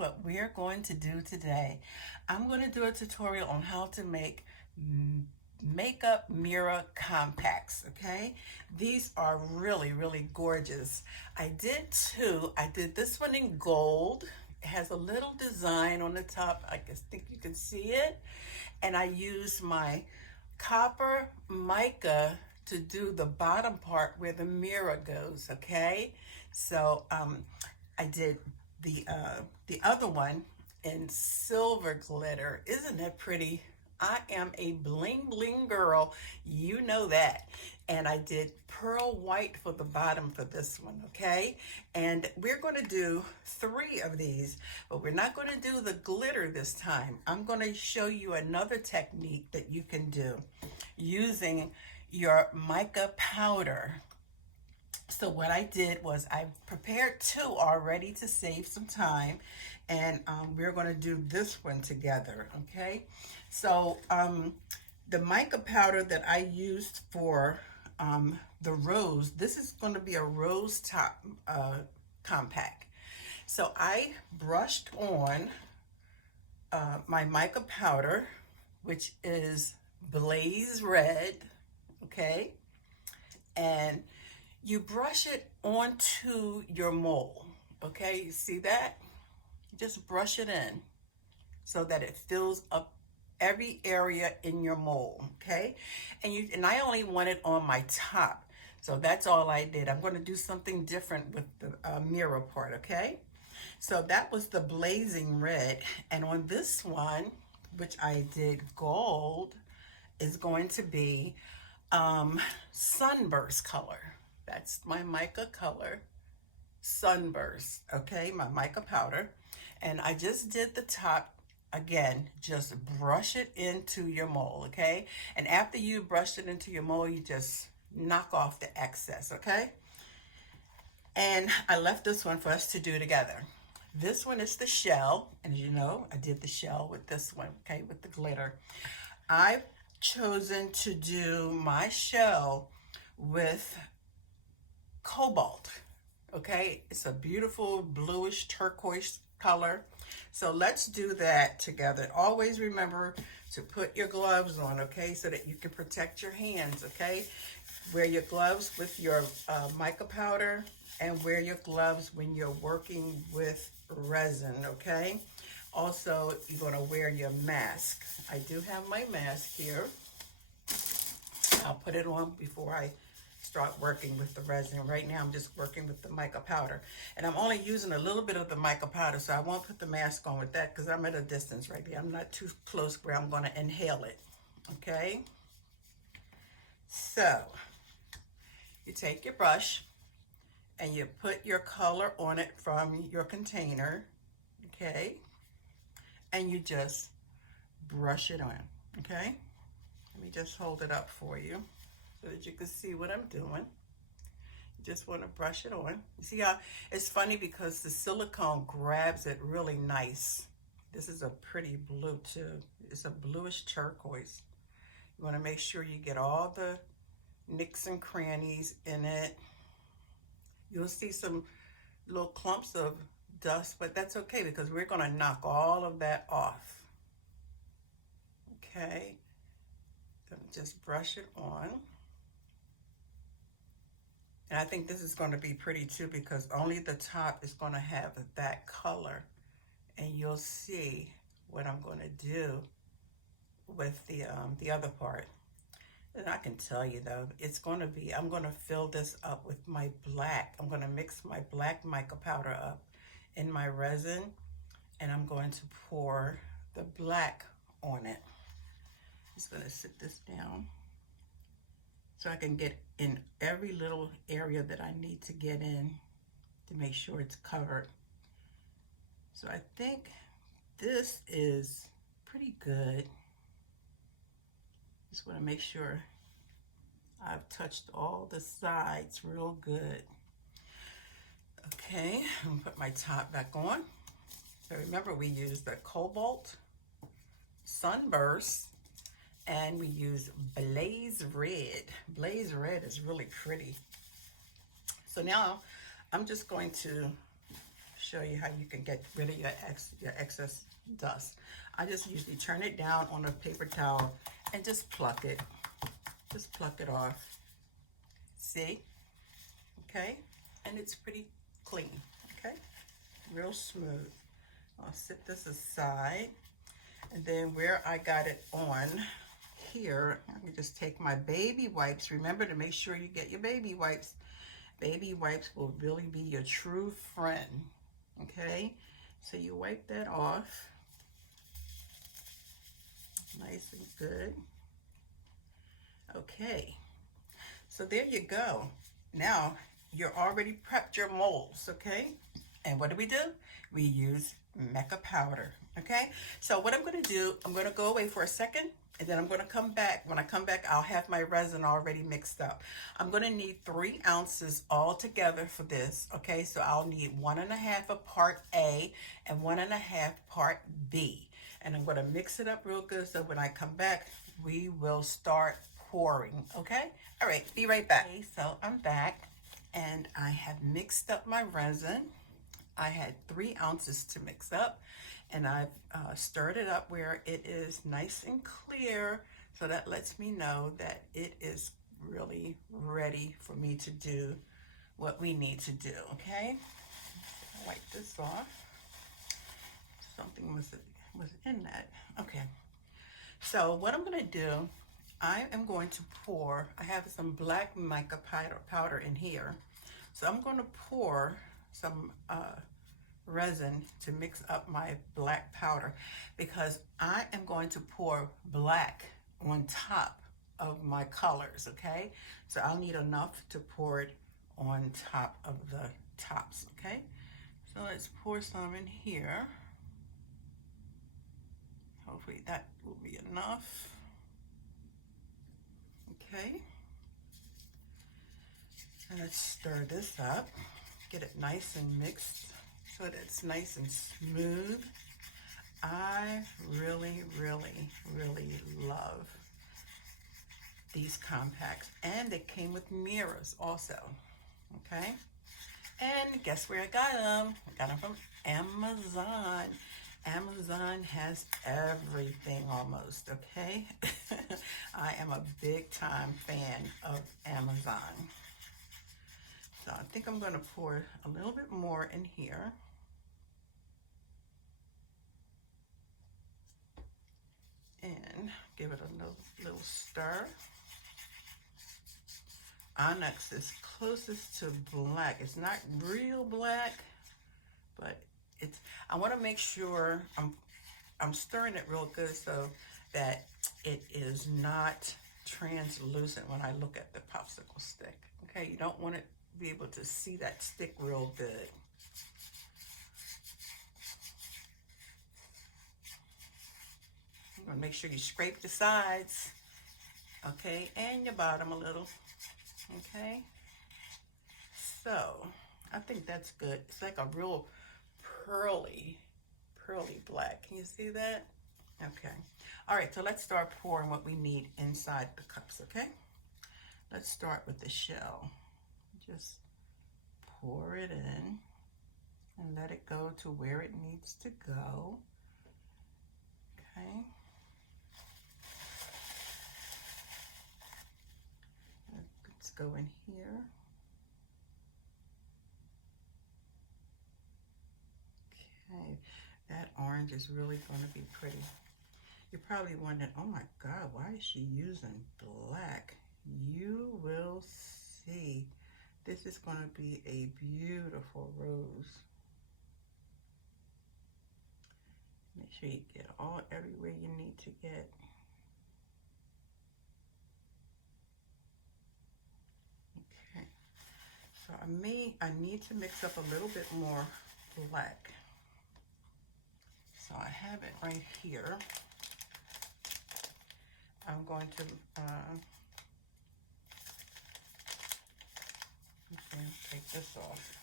what we're going to do today. I'm going to do a tutorial on how to make makeup mirror compacts, okay? These are really, really gorgeous. I did two. I did this one in gold. It has a little design on the top. I think you can see it. And I used my copper mica to do the bottom part where the mirror goes, okay? So I did the other one in silver glitter. Isn't that pretty? I am a bling bling girl, you know that. And I did pearl white for the bottom for this one, okay? And we're going to do 3 of these, but we're not going to do the glitter this time. I'm going to show you another technique that you can do using your mica powder. So what I did was I prepared 2 already to save some time, and we're going to do this one together, okay? So the mica powder that I used for the rose, this is going to be a rose top compact. So I brushed on my mica powder, which is Blaze Red, okay? And you brush it onto your mole, okay? You see that? Just brush it in so that it fills up every area in your mole, okay? And I only want it on my top, so that's all I did. I'm going to do something different with the mirror part, okay? So that was the blazing red, and on this one, which I did gold, is going to be sunburst color. That's my mica color, sunburst, okay, my mica powder. And I just did the top. Again, just brush it into your mole, okay? And after you brush it into your mole, you just knock off the excess, okay? And I left this one for us to do together. This one is the shell, and you know, I did the shell with this one, okay, with the glitter. I've chosen to do my shell with cobalt, okay? It's a beautiful bluish turquoise color. So let's do that together. Always remember to put your gloves on, okay, so that you can protect your hands, okay? Wear your gloves with your mica powder, and wear your gloves when you're working with resin, okay? Also, you're going to wear your mask. I do have my mask here. I'll put it on before I start working with the resin. Right now I'm just working with the mica powder, and I'm only using a little bit of the mica powder, so I won't put the mask on with that because I'm at a distance right there. I'm not too close where I'm going to inhale it, okay? So you take your brush and you put your color on it from your container, okay? And you just brush it on, okay? Let me just hold it up for you so that you can see what I'm doing. You just want to brush it on. You see how it's funny because the silicone grabs it really nice. This is a pretty blue too. It's a bluish turquoise. You want to make sure you get all the nicks and crannies in it. You'll see some little clumps of dust, but that's okay because we're going to knock all of that off. Okay. Just brush it on. And I think this is going to be pretty too because only the top is going to have that color. And you'll see what I'm going to do with the other part. And I can tell you though, it's going to be, I'm going to fill this up with my black. I'm going to mix my black mica powder up in my resin, and I'm going to pour the black on it. I'm just going to sit this down so I can get in every little area that I need to get in to make sure it's covered. So I think this is pretty good. Just want to make sure I've touched all the sides real good. Okay, I'm gonna put my top back on. So remember, we used the cobalt, sunburst, and we use Blaze Red. Blaze Red is really pretty. So now I'm just going to show you how you can get rid of your excess dust. I just usually turn it down on a paper towel and just pluck it. Just pluck it off. See? Okay? And it's pretty clean. Okay? Real smooth. I'll set this aside. And then where I got it on here, let me just take my baby wipes. Remember to make sure you get your baby wipes. Baby wipes will really be your true friend. Okay? So you wipe that off. Nice and good. Okay. So there you go. Now, you're already prepped your molds, okay? And what do? We use mica powder, okay? So what I'm gonna do, I'm gonna go away for a second, and then I'm gonna come back. When I come back, I'll have my resin already mixed up. I'm gonna need 3 ounces all together for this, okay? So I'll need 1.5 of part A and 1.5 part B. And I'm gonna mix it up real good, so when I come back, we will start pouring, okay? All right, be right back. Okay, so I'm back, and I have mixed up my resin. I had 3 ounces to mix up, and I've stirred it up where it is nice and clear, so that lets me know that it is really ready for me to do what we need to do, okay? Wipe this off. Something was in that. Okay. So what I'm gonna do, I am going to pour, I have some black mica powder in here. So I'm gonna pour some resin to mix up my black powder, because I am going to pour black on top of my colors, okay? So I'll need enough to pour it on top of the tops, okay? So let's pour some in here. Hopefully that will be enough. Okay. And let's stir this up. Get it nice and mixed so that it's nice and smooth. I really, really, really love these compacts. And they came with mirrors also. Okay. And guess where I got them? I got them from Amazon. Amazon has everything almost, okay? I am a big time fan of Amazon. So I think I'm going to pour a little bit more in here. And give it a little stir. Onyx is closest to black. It's not real black, but I want to make sure I'm stirring it real good so that it is not translucent when I look at the popsicle stick. Okay, you don't want to be able to see that stick real good. You want to make sure you scrape the sides, okay, and your bottom a little, okay. So I think that's good. It's like a real pearly black. Can you see that? Okay. All right, so let's start pouring what we need inside the cups, okay? Let's start with the shell. Just pour it in and let it go to where it needs to go. Okay. Let's go in here. Okay, that orange is really going to be pretty. You're probably wondering, oh my God, why is she using black? You will see. This is going to be a beautiful rose. Make sure you get all everywhere you need to get. Okay, so I need to mix up a little bit more black. So I have it right here. I'm going to take this off.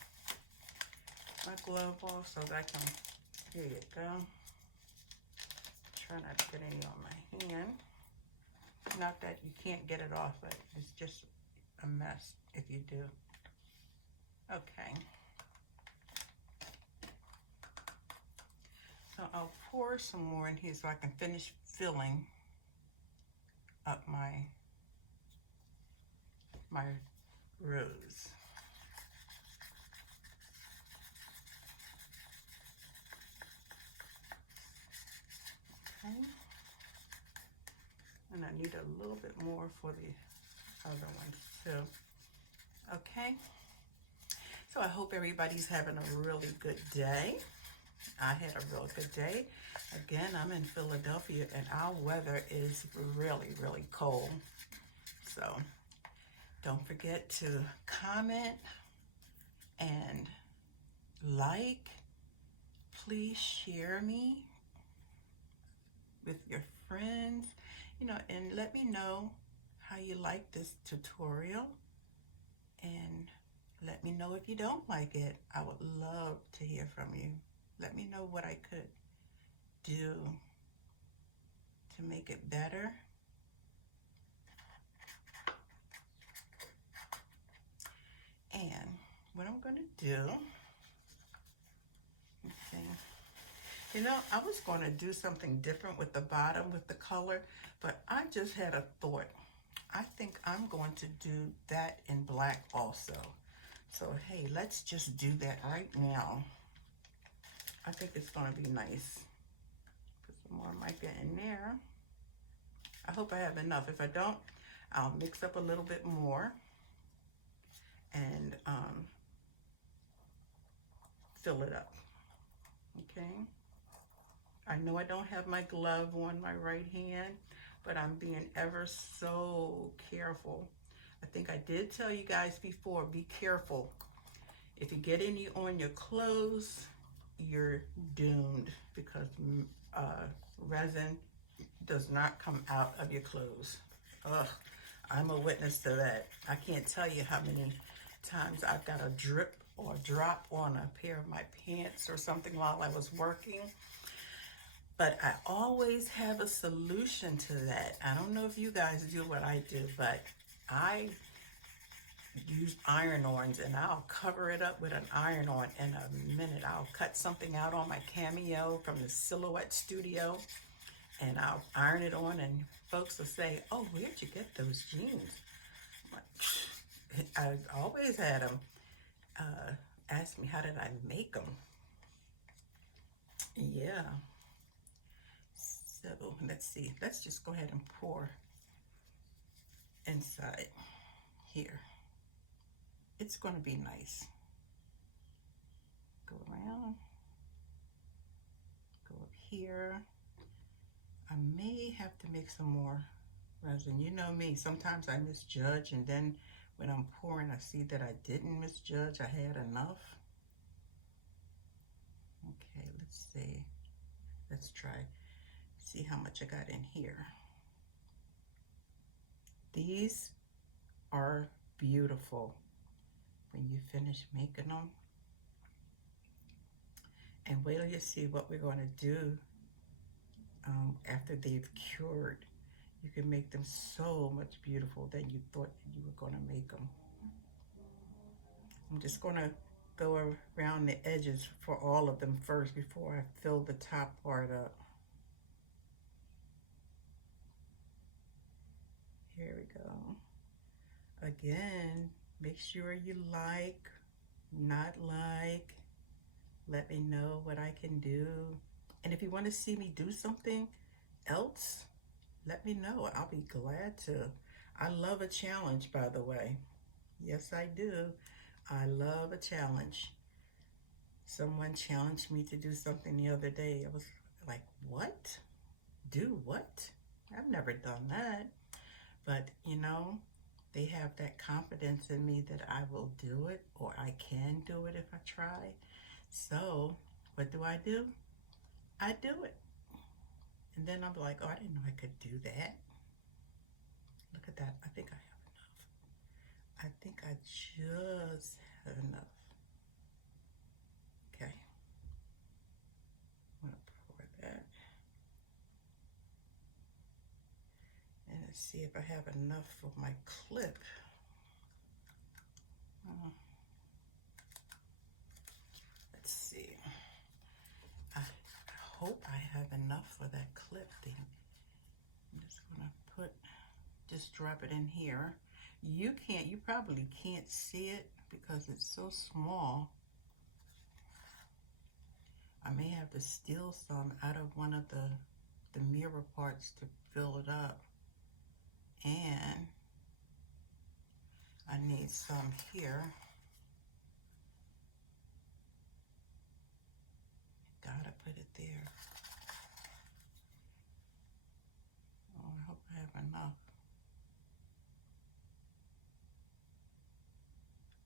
My glove off so that I can, here you go. Try not to get any on my hand. Not that you can't get it off, but it's just a mess if you do. Okay. So I'll pour some more in here so I can finish filling up my rose. Okay. And I need a little bit more for the other ones too. Okay. So I hope everybody's having a really good day. I had a real good day. Again, I'm in Philadelphia and our weather is really, really cold. So don't forget to comment and like. Please share me with your friends, and let me know how you like this tutorial, and let me know if you don't like it. I would love to hear from you. Let me know what I could do to make it better. And what I'm going to do, I was going to do something different with the bottom with the color, but I just had a thought. I think I'm going to do that in black also. So hey, let's just do that right now. I think it's going to be nice. Put some more mica in there. I hope I have enough. If I don't, I'll mix up a little bit more and fill it up. Okay. I know I don't have my glove on my right hand, but I'm being ever so careful. I think I did tell you guys before, be careful. If you get any on your clothes, you're doomed, because resin does not come out of your clothes. Ugh, I'm a witness to that. I can't tell you how many times I've got a drip or drop on a pair of my pants or something while I was working. But I always have a solution to that. I don't know if you guys do what I do, but I use iron-ons, and I'll cover it up with an iron-on in a minute. I'll cut something out on my Cameo from the Silhouette Studio, and I'll iron it on, and folks will say, "Oh, where'd you get those jeans?" I'm like, I always had them. Ask me, how did I make them? Yeah. So let's see. Let's just go ahead and pour inside here. It's going to be nice. Go around. Go up here. I may have to make some more resin. You know me, sometimes I misjudge, and then when I'm pouring, I see that I didn't misjudge. I had enough. Okay, let's see. Let's try. See how much I got in here. These are beautiful when you finish making them. And wait till you see what we're going to do after they've cured. You can make them so much beautiful than you thought you were going to make them. I'm just going to go around the edges for all of them first before I fill the top part up. Here we go. Again, make sure you like, not like. Let me know what I can do. And if you want to see me do something else, let me know. I'll be glad to. I love a challenge, by the way. Yes, I do. I love a challenge. Someone challenged me to do something the other day. I was like, what? Do what? I've never done that. But, they have that confidence in me that I will do it, or I can do it if I try. So what do? I do it. And then I'm like, oh, I didn't know I could do that. Look at that. I think I have enough. I think I just have enough. Okay. I'm going to pour that. And let's see if I have enough for my clip. Let's see. I hope I have enough for that clip thing. I'm just gonna just drop it in here. You probably can't see it because it's so small. I may have to steal some out of one of the mirror parts to fill it up. And I need some here. Gotta put it there. Oh, I hope I have enough.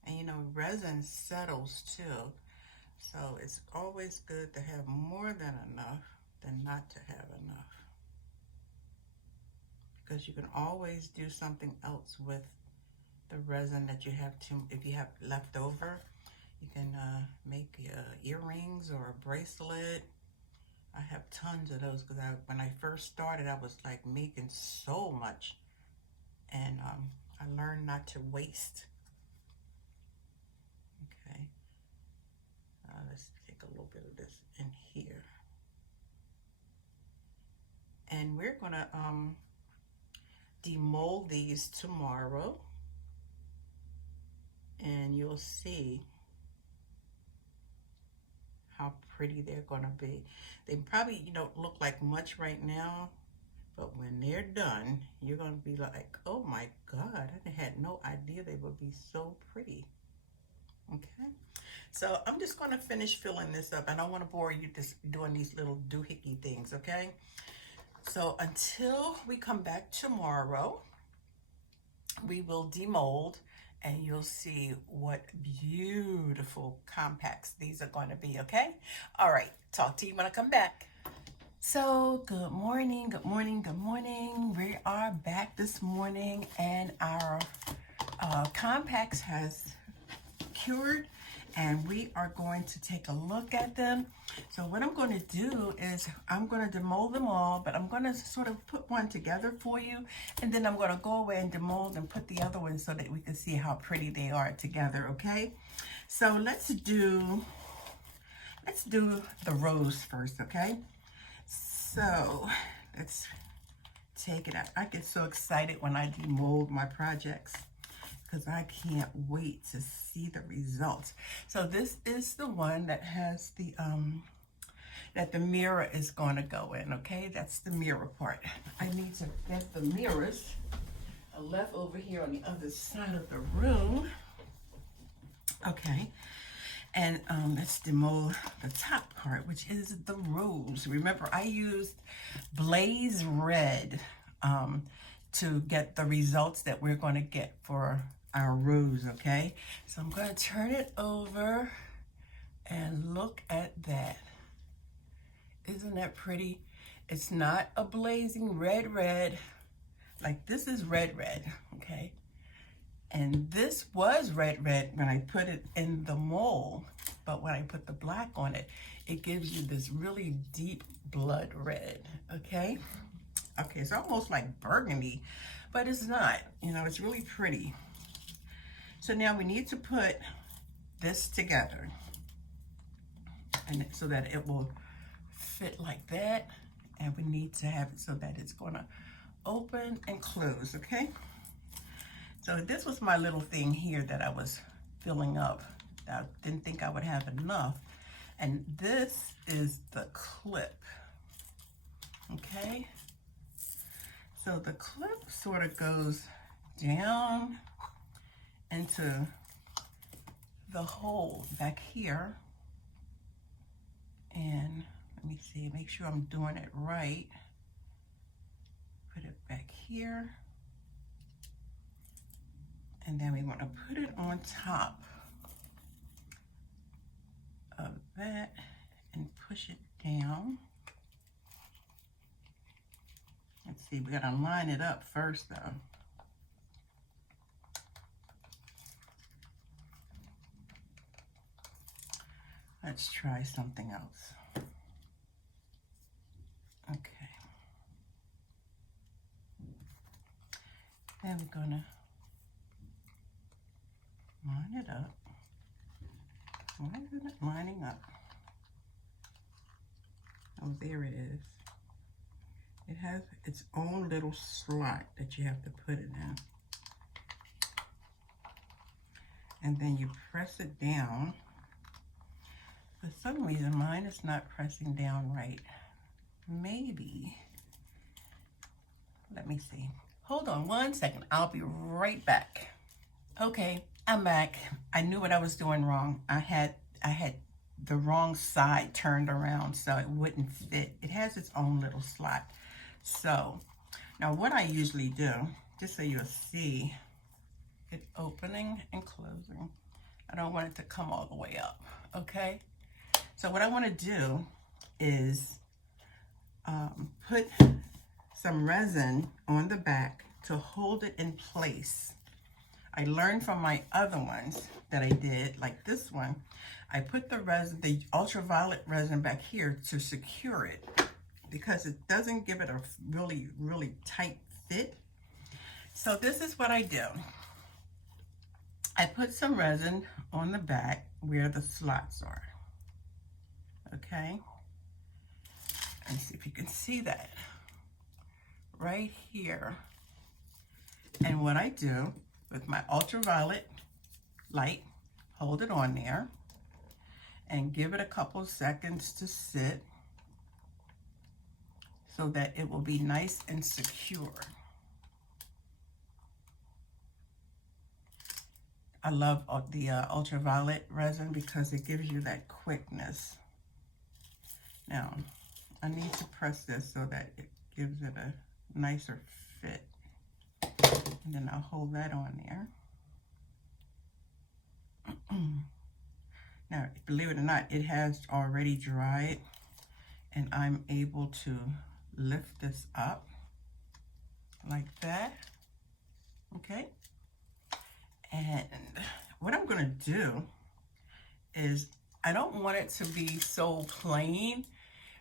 And you know, resin settles too. So it's always good to have more than enough than not to have enough. Because you can always do something else with the resin that you have if you have left over. You can make earrings or a bracelet. I have tons of those because when I first started, I was like making so much. And I learned not to waste. Okay. Let's take a little bit of this in here. And we're going to demold these tomorrow. And you'll see how pretty they're going to be. They probably don't look like much right now, but when they're done, you're going to be like, oh my God, I had no idea they would be so pretty. Okay, so I'm just going to finish filling this up. I don't want to bore you just doing these little doohickey things, okay? So until we come back tomorrow, we will demold and you'll see what beautiful compacts these are going to be, okay? All right, talk to you when I come back. So good morning, good morning, good morning. We are back this morning and our compacts has cured and we are going to take a look at them. So what I'm going to do is I'm going to demold them all, but I'm going to sort of put one together for you, and then I'm going to go away and demold and put the other one so that we can see how pretty they are together, okay? So let's do the rose first, okay? So let's take it out. I get so excited when I demold my projects because I can't wait to see the results. So this is the one that has the that the mirror is going to go in, okay? That's the mirror part. I need to get the mirrors. I left over here on the other side of the room. Okay, and let's demold the top part, which is the rose. Remember, I used Blaze Red to get the results that we're going to get for our rose, okay? So I'm going to turn it over and look at that. Isn't that pretty? It's not a blazing red. Like this is red, okay? And this was red when I put it in the mold, but when I put the black on it, it gives you this really deep blood red, okay? Okay, it's almost like burgundy, but it's not. You know, it's really pretty. So now we need to put this together, and so that it will fit like that, and we need to have it so that it's going to open and close, okay? So this was my little thing here that I was filling up. I didn't think I would have enough. And this is the clip, okay? So the clip sort of goes down into the hole back here. And let me see, make sure I'm doing it right. Put it back here. And then we want to put it on top of that and push it down. Let's see, we got to line it up first though. Let's try something else. Okay. Then we're gonna line it up. Why isn't it lining up? Oh, there it is. It has its own little slot that you have to put it in. And then you press it down. For some reason, mine is not pressing down right. Maybe. Let me see. Hold on one second. I'll be right back. Okay, I'm back. I knew what I was doing wrong. I had the wrong side turned around so it wouldn't fit. It has its own little slot. So now what I usually do, just so you'll see it opening and closing. I don't want it to come all the way up, okay? So what I want to do is put some resin on the back to hold it in place. I learned from my other ones that I did, like this one, I put the resin, the ultraviolet resin back here to secure it because it doesn't give it a really, really tight fit. So this is what I do. I put some resin on the back where the slots are, okay? And see if you can see that right here. And what I do with my ultraviolet light, hold it on there and give it a couple seconds to sit so that it will be nice and secure. I love the ultraviolet resin because it gives you that quickness. Now, I need to press this so that it gives it a nicer fit. And then I'll hold that on there. Now, believe it or not, it has already dried, and I'm able to lift this up like that, okay? And what I'm gonna do is, I don't want it to be so plain.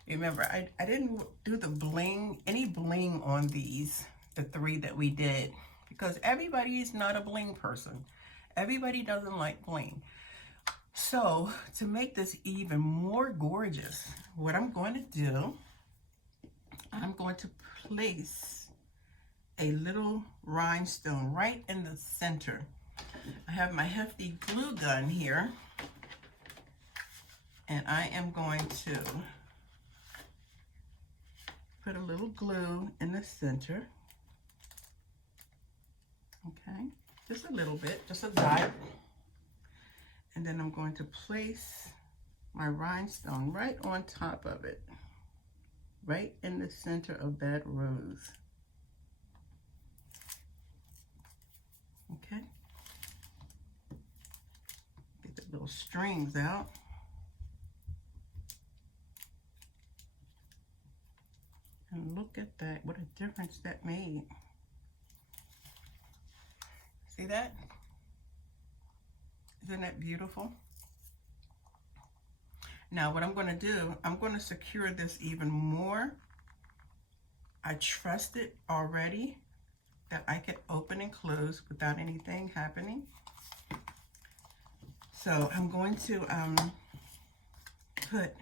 Remember, I didn't do the bling, any bling on these, the 3 that we did, because everybody's not a bling person. Everybody doesn't like bling. So to make this even more gorgeous, what I'm going to do, I'm going to place a little rhinestone right in the center. I have my hefty glue gun here, and I am going to put a little glue in the center. Okay, just a little bit, just a dot. And then I'm going to place my rhinestone right on top of it, right in the center of that rose. Okay. Get the little strings out. And look at that, what a difference that made. See that? Isn't that beautiful? Now what I'm going to do, I'm going to secure this even more. I trust it already that I can open and close without anything happening. So I'm going to put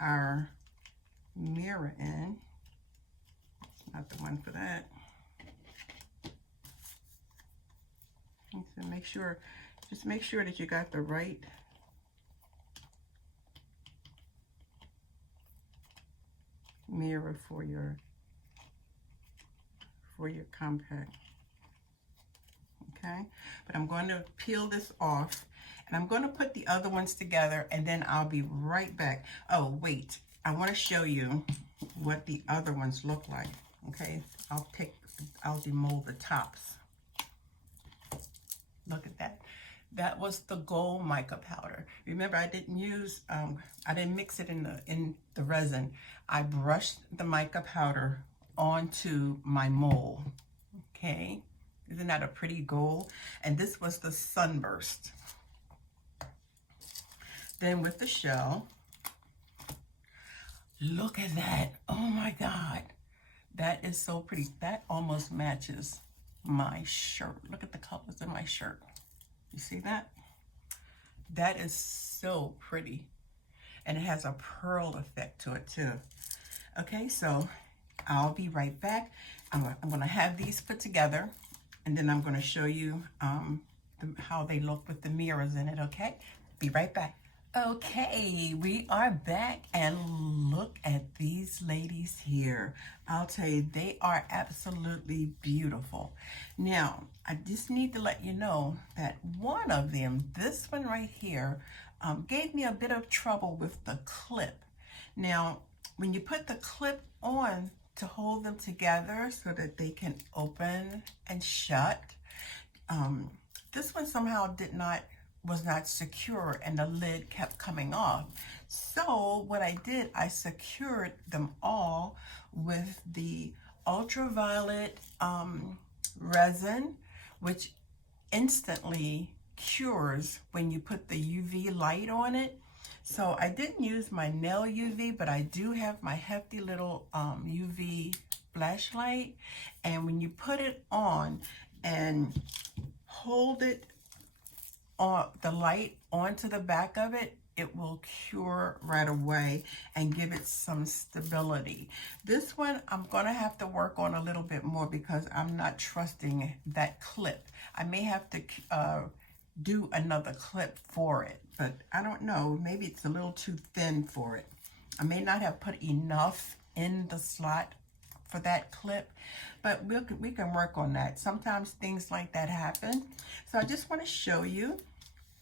our mirror in. It's not the one for that. So make sure, just make sure that you got the right mirror for your compact. Okay, but I'm going to peel this off, and I'm going to put the other ones together, and then I'll be right back. Oh wait, I want to show you what the other ones look like. Okay, I'll demold the tops. Look at that. That was the gold mica powder. Remember, I didn't use, I didn't mix it in the resin. I brushed the mica powder onto my mold. Okay, isn't that a pretty gold? And this was the sunburst. Then with the shell, look at that. Oh my God, that is so pretty. That almost matches my shirt. Look at the colors in my shirt. You see that? That is so pretty. And it has a pearl effect to it too. Okay, so I'll be right back. I'm going to have these put together, and then I'm going to show you how they look with the mirrors in it, okay? Be right back. Okay, we are back, and look at these ladies here. I'll tell you, they are absolutely beautiful. Now, I just need to let you know that one of them, this one right here, gave me a bit of trouble with the clip. Now, when you put the clip on to hold them together so that they can open and shut, this one somehow was not secure, and the lid kept coming off. So what I did, I secured them all with the ultraviolet resin, which instantly cures when you put the UV light on it. So I didn't use my nail UV, but I do have my hefty little UV flashlight. And when you put it on and hold it on the light onto the back of it, it will cure right away and give it some stability. This one I'm gonna have to work on a little bit more because I'm not trusting that clip. I may have to do another clip for it, but I don't know, maybe it's a little too thin for it. I may not have put enough in the slot for that clip, but we can work on that. Sometimes things like that happen. So I just want to show you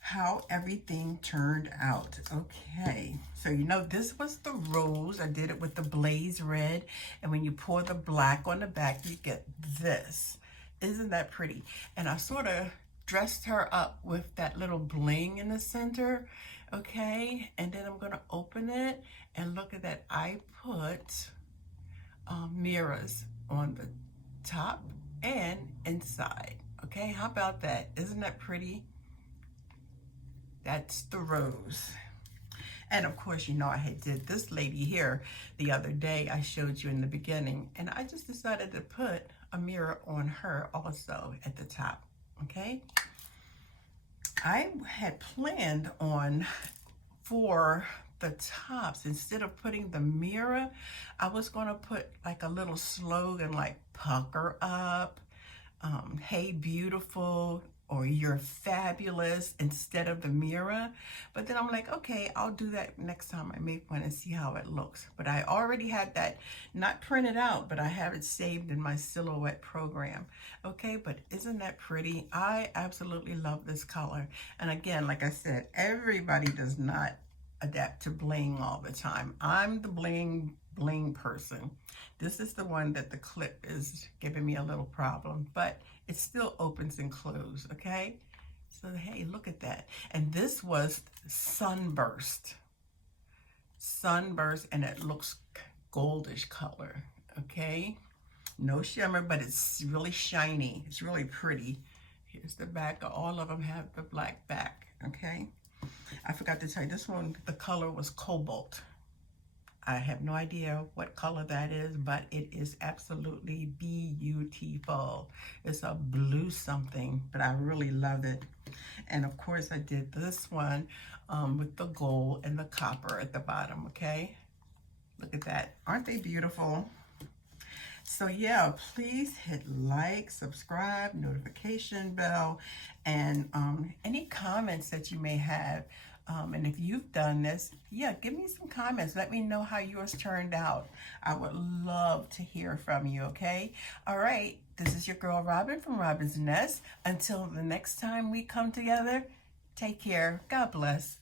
how everything turned out. Okay, so you know this was the rose. I did it with the blaze red, and when you pour the black on the back, you get this. Isn't that pretty? And I sort of dressed her up with that little bling in the center. Okay, and then I'm gonna open it, and look at that. I put mirrors on the top and inside. Okay, how about that? Isn't that pretty? That's the rose. And of course, you know, I had did this lady here the other day. I showed you in the beginning, and I just decided to put a mirror on her also at the top. Okay, I had planned on for the tops, instead of putting the mirror, I was going to put like a little slogan like pucker up, hey beautiful, or you're fabulous, instead of the mirror. But then I'm like, okay, I'll do that next time I make one and see how it looks. But I already had that, not printed out, but I have it saved in my silhouette program. Okay, but isn't that pretty? I absolutely love this color. And again, like I said, everybody does not adapt to bling all the time. I'm the bling person. This is the one that the clip is giving me a little problem, but it still opens and closes, okay? So hey, look at that. And this was sunburst, and it looks goldish color, okay? No shimmer, but it's really shiny. It's really pretty. Here's the back. All of them have the black back, okay? I forgot to tell you, this one, the color was cobalt. I have no idea what color that is, but it is absolutely beautiful. It's a blue something, but I really love it. And of course, I did this one with the gold and the copper at the bottom, okay? Look at that. Aren't they beautiful? So yeah, please hit like, subscribe, notification bell, and any comments that you may have. And if you've done this, yeah, give me some comments. Let me know how yours turned out. I would love to hear from you, okay? All right, this is your girl Robin from Robin's Nest. Until the next time we come together, take care. God bless.